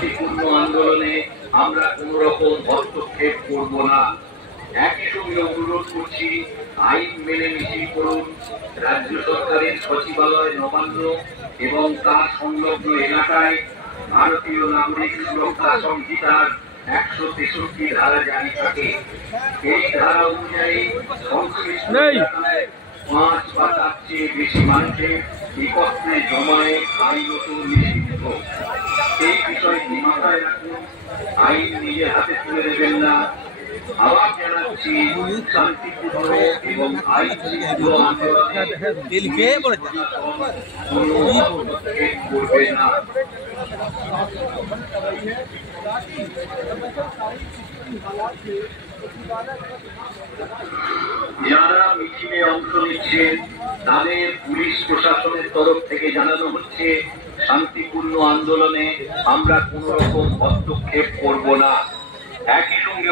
শান্তিপূর্ণ আন্দোলনে আমরা কোন রকম হস্তক্ষেপ করব না। একই সঙ্গে অনুরোধ করছি, আইন মেনে মিছিল করুন। রাজ্য সরকারের সচিবালয় নবান্ন এবং তার সংলগ্ন এলাকায় ভারতীয় নাগরিক সুরক্ষা সংহিতার 163 ধারা জারি থাকে। এই ধারা অনুযায়ী সংশ্লিষ্ট এলাকায় 5 বা তার চেয়ে বেশি মানুষের একত্রে জমায়েত আইনত নিষিদ্ধ। এই বিষয়টি মাথায় রাখুন, আইন নিজের হাতে তুলে দেবেন না। আবার জানাচ্ছি, শান্তিপূর্ণ এবং আইনশৃঙ্খল আন্দোলনে কোনো হস্তক্ষেপ করবে না। যারা মিছিলে অংশ নিচ্ছেন তাদের পুলিশ প্রশাসনের তরফ থেকে জানানো হচ্ছে, শান্তিপূর্ণ আন্দোলনে আমরা কোন রকম হস্তক্ষেপ করব না। একই সঙ্গে